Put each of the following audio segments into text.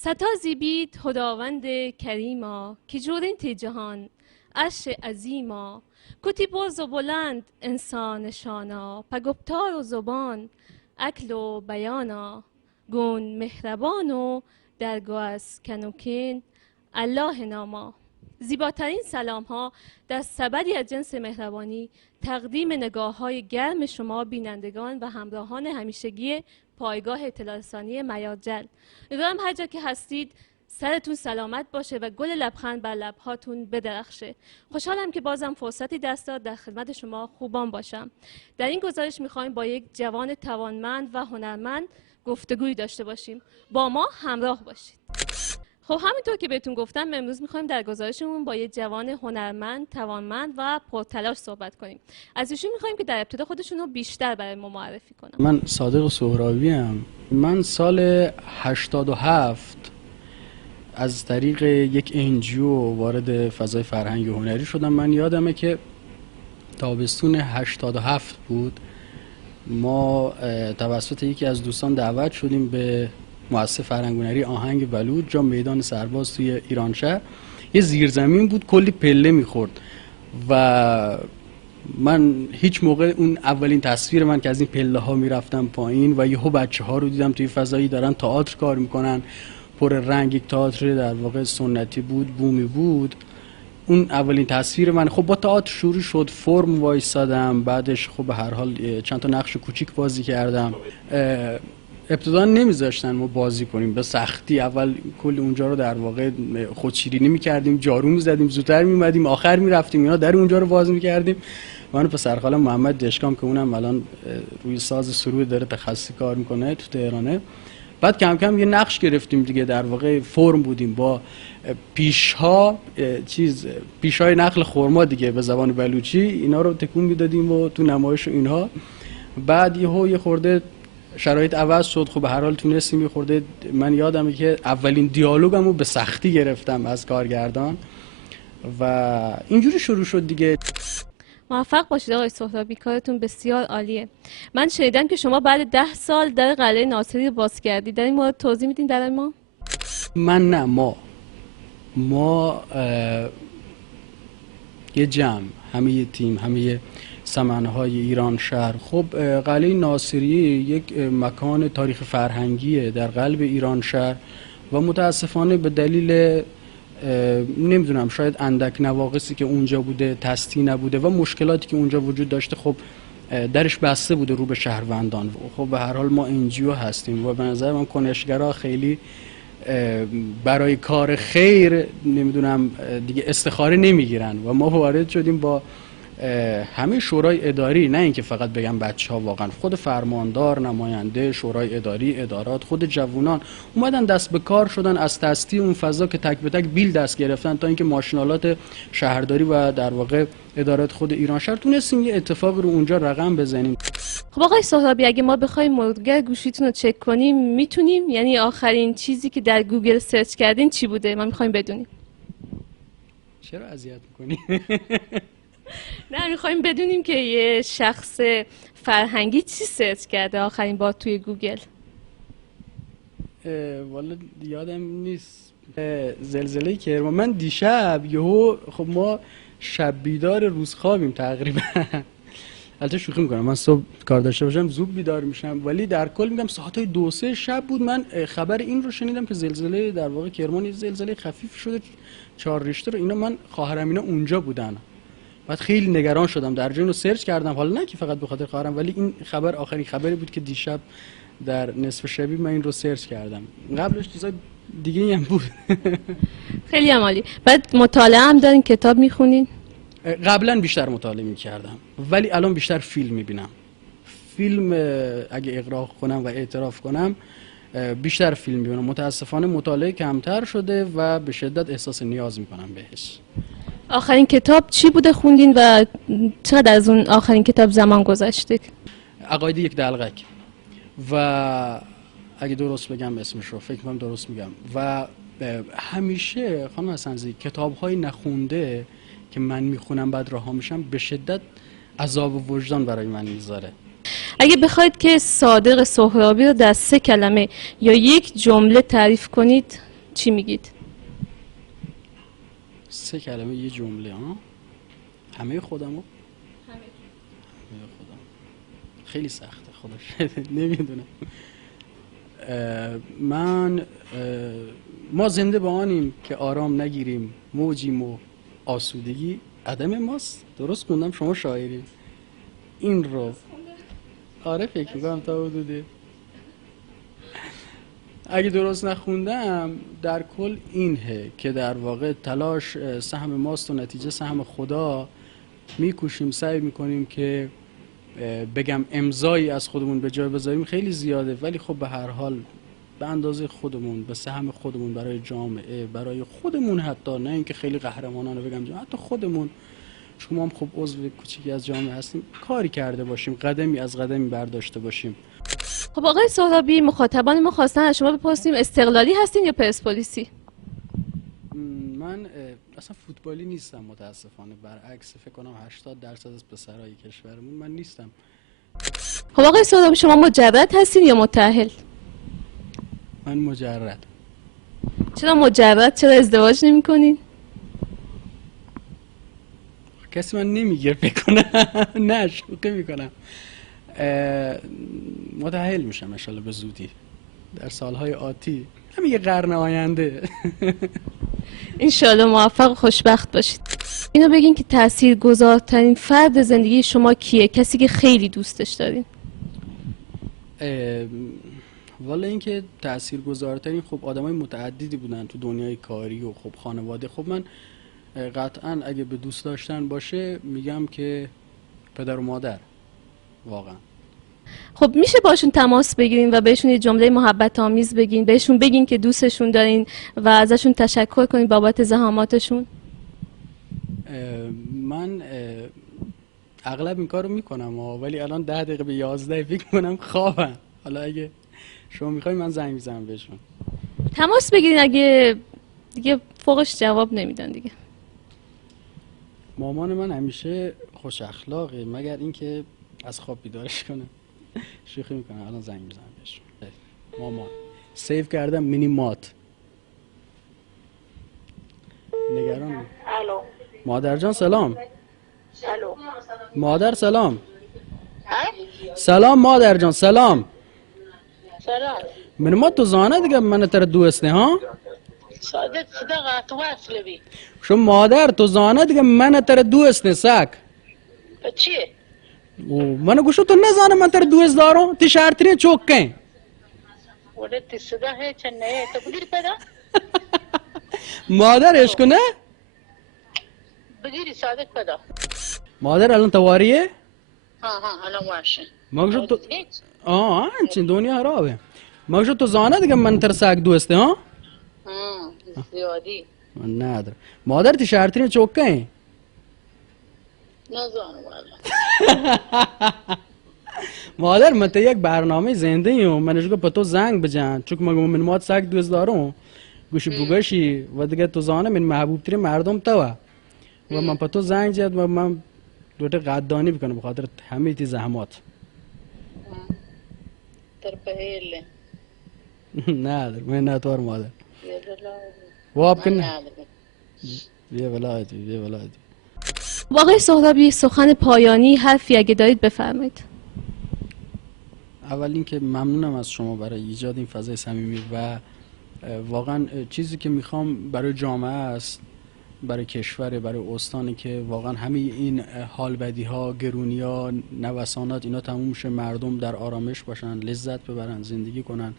ستازی بید خداوند کریما که جورین تی جهان عرش عظیما کتی باز و بلند انسان شانا پگفتار و زبان اکل و بیانا گون مهربان و درگاه از کنوکین الله ناما. زیباترین سلام ها در سبدی از جنس مهربانی تقدیم نگاه های گرم شما بینندگان و همراهان همیشگی پایگاه اطلاع رسانی میادجل. امیدوارم هر جا که هستید سرتون سلامت باشه و گل لبخند بر لبهاتون بدرخشه. خوشحالم که بازم فرصتی دست داد در خدمت شما خوبان باشم. در این گزارش میخوایم با یک جوان توانمند و هنرمند گفتگوی داشته باشیم. با ما همراه باشید. خب همینطور که بهتون گفتم امروز میخوایم در گزارشمون با یک جوان هنرمند، توانمند و پرتلاش صحبت کنیم. از ایشون میخوایم که در ابتدا خودشون رو بیشتر برای ما معرفی کنن. من صادق سهرابی ام. من سال 87 از طریق یک NGO وارد فضای فرهنگی و هنری شدم. من یادمه که تابستون 87 بود. ما توسط یکی از دوستان دعوت شدیم به مؤسسه فرهنگ و هنری آهنگ بلوچ، جا میدان سرباز توی ایرانشهر. یه زیرزمین بود، کلی پله میخورد و من هیچ موقع اون اولین تصویر من که از این پله ها میرفتم پایین و یهو بچه ها رو دیدم توی فضایی دارن تئاتر کار میکنن، پر رنگ، یک تئاتر در واقع سنتی بود، بومی بود. اون اولین تصویر من. خب با تئاتر شروع شد، فرم وایسادم، بعدش خب به هر حال چند تا نقش کوچیک بازی کردم. ابتدا نمیذاشتن ما بازی کنیم، به سختی اول کل اونجا رو در واقع خودشیرینی میکردیم، جارو میزدیم، زودتر میومدیم، آخر میرفتیم، اینا در اونجا رو باز میکردیم. من و پسرخالم محمد دشکام که اونم الان روی ساز سرود داره تخصصی کار میکنه تو تهرانه. بعد کم کم یه نقش گرفتیم دیگه، در واقع فرم بودیم با پیشهای نقل خرما دیگه به زبان بلوچی، اینا رو تکون میدادیم و تو نمایش و اینها. بعد یه خورده شرایط عوض شد، خب به هر حال تونستیم یه خورده. من یادمه که اولین دیالوگمو به سختی گرفتم از کارگردان و اینجوری شروع شد دیگه. موفق باشید آقای سهرابی، کارتون بسیار عالیه. من شنیدم که شما بعد 10 سال در قلعه ناصری رو باز کردید. در این مورد توضیح میدین در ما؟ من نه، ما یه جمع، همه یه تیم، همه یه سمنهای ایران شهر. خب قلعه ناصری یک مکان تاریخ فرهنگیه در قلب ایران شهر و متاسفانه به دلیل نمیدونم شاید اندک نواقصی که اونجا بوده، تسطیح نبوده و مشکلاتی که اونجا وجود داشته، خب درش بسته بوده رو به شهروندان. خب به هر حال ما NGO هستیم و به نظر من کنشگرها خیلی برای کار خیر نمیدونم دیگه استخاره نمیگیرن و ما وارد شدیم با همه شورای اداری، نه اینکه فقط بگم بچه‌ها، واقعا خود فرماندار، نماینده شورای اداری، ادارات، خود جوانان اومدن دست به کار شدن از تسطیح اون فضا که تک به تک بیل دست گرفتن تا اینکه ماشینالات شهرداری و در واقع ادارات خود ایران شهر تونستیم یه اتفاق رو اونجا رقم بزنیم. خب آقای سهرابی، اگه ما بخوایم مرورگر گوشیتون رو چک کنیم میتونیم؟ یعنی آخرین چیزی که در گوگل سرچ کردین چی بوده؟ ما میخوایم بدونیم. چرا اذیت می‌کنی؟ نه، میخوایم بدونیم که یه شخص فرهنگی چی سرچ کرده آخرین بار توی گوگل. والا یادم نیست. زلزله کرمان. من دیشب یهو، خب ما شب بیدار روز خوابیم تقریبا. البته شوخی میکنم، من صبح کار داشته باشم زود بیدار میشم، ولی در کل میگم ساعتای 2-3 شب بود من خبر این رو شنیدم که زلزله در واقع کرمان یه زلزله خفیف شده 4 ریشتر رو. اینا من خواهرم اینا اونجا بودن. بعد خیلی نگران شدم، در جون رو سرچ کردم، حالا نه که فقط به خاطر خواهرم، ولی این خبر آخرین خبری بود که دیشب در نصف شبی من این رو سرچ کردم. قبلش چیزای دیگه هم بود. خیلی عالی. بعد مطالعه هم دارین، کتاب میخونین؟ قبلا بیشتر مطالعه میکردم ولی الان بیشتر فیلم میبینم. فیلم اگه اقرار کنم و اعتراف کنم بیشتر فیلم میبینم. متاسفانه مطالعه کمتر شده و به شدت احساس نیاز میکنم بهش. آخرین کتاب چی بوده خوندین و چقدر از اون آخرین کتاب زمان گذاشتید؟ عقاید یک دلقک و اگه درست بگم اسمش رو، فکر کنم درست میگم. و همیشه خانم حسنزی کتاب‌های نخونده که من میخونم بعد رها میشم به شدت عذاب وجدان برای من میذاره. اگه بخواید که صادق سهرابی رو در 3 کلمه یا یک جمله تعریف کنید چی میگید؟ 3 کلمه یه جمله ها. همه خودمو خیلی سخته خودش نمیدونم. ما زنده با آنیم که آرام نگیریم، موجیم و آسودگی عدم ماست. درست خوندم؟ شما شاعری این رو؟ آره فکر میکنم تا حدودی. اگه درست نخوندم در کل اینه که در واقع تلاش سهم ماست و نتیجه سهم خدا. میکوشیم، سعی میکنیم که بگم امضایی از خودمون به جای بذاریم خیلی زیاده، ولی خب به هر حال به اندازه خودمون، به سهم خودمون برای جامعه، برای خودمون، حتی نه اینکه خیلی قهرمانانه بگم جامعه، حتی خودمون، شما هم خب عضو کوچیکی از جامعه هستیم، کاری کرده باشیم، قدمی از قدمی برداشته باشیم. خب آقای سهرابی، مخاطبان ما خواستن از شما بپرسیم استقلالی هستین یا پرسپولیسی؟ من اصلا فوتبالی نیستم متاسفانه، برعکس فکر کنم 80% از پسرای کشورمون من نیستم. خب آقای سهرابی، شما مجرد هستین یا متأهل؟ من مجرد. چرا مجرد؟ چرا ازدواج نمی کنین؟ کسی من نمیگه فکر کنم. نه شوخی میکنم. متأهل میشم انشالله به زودی در سالهای آتی، همین یه قرن آینده. انشالله موفق و خوشبخت باشید. اینو بگین که تاثیرگذارترین فرد زندگی شما کیه؟ کسی که خیلی دوستش دارین؟ والا اینکه تاثیرگذارترین خب آدمای متعددی بودن تو دنیای کاری و خب خانواده. خب من قطعا اگه به دوست داشتن باشه میگم که پدر و مادر. واقعا خب میشه باشون تماس بگیرین و بهشون یه جمله محبت آمیز بگین، بهشون بگین که دوستشون دارین و ازشون تشکر کنین بابت زحماتشون؟ من اغلب این کارو میکنم ولی الان 10 دقیقه به 11 فکر کنم خوابم. حالا اگه شما میخوای من زنگ میزنم بهشون. تماس بگیرین، اگه دیگه فوقش جواب نمیدن دیگه. مامان من همیشه خوش اخلاقه، مگر اینکه از خواب بیدارش کنم. شوخی میکنم، الان زنگ میزنم بهشون. مامان سیو کردم مینی مات. نگران. الو. مادر جان سلام. الو. مادر سلام. سلام مادر جان سلام. سلام. من ما تو زانه دیگه من تر دوسته ها. صادق صدق تو واصله بی. شو مادر تو زانه دیگه من تر دوسته ساک. چی؟ او من گوشو تو نزانه من تر دوست دارم. تی شرطری چوکه. ولت صدق هي چنه تقدر پیدا؟ مادر عشق نه؟ بگیری صادق پیدا. مادر الان تواریه؟ ها الان واشه. مگه تو چین دنیا خرابه. مگه تو زانه دیگه من تر ساک دوسته ها؟ زیادی. من ندارم. مادر تی شرطری چوکه. نزانم والا. مادر من تا یک برنامه زنده ایم، منش گفت پتو زنگ بزن چون مگه من مات سگ دوست دارم گوشی بوگشی و دیگه تو زانه من محبوب ترین مردم تو و من پتو زنگ زد و من دوتا قدردانی میکنم به خاطر همه تی زحمات. تر پهیله. ندارم من نتوار مادر. واب کن. بیا ولایتی. آقای سهرابی، سخن پایانی حرفی اگه دارید بفرمایید. اول اینکه ممنونم از شما برای ایجاد این فضای صمیمی و واقعا چیزی که میخوام برای جامعه است، برای کشور، برای استانی که واقعا همه این حال بدی ها، گرونی ها، نوسانات اینا تموم شه، مردم در آرامش باشن، لذت ببرن، زندگی کنن.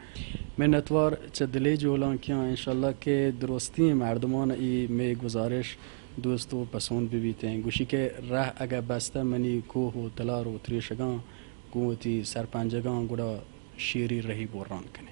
منتوار چه دلی جولان که انشالله که درستی مردمان ای می گزارش دوست و پسند ببیتن. گوشی که ره اگه بسته منی کوه و تلار و تریشگان گوتی سرپنجگان گودا شیری رهی بران کنه.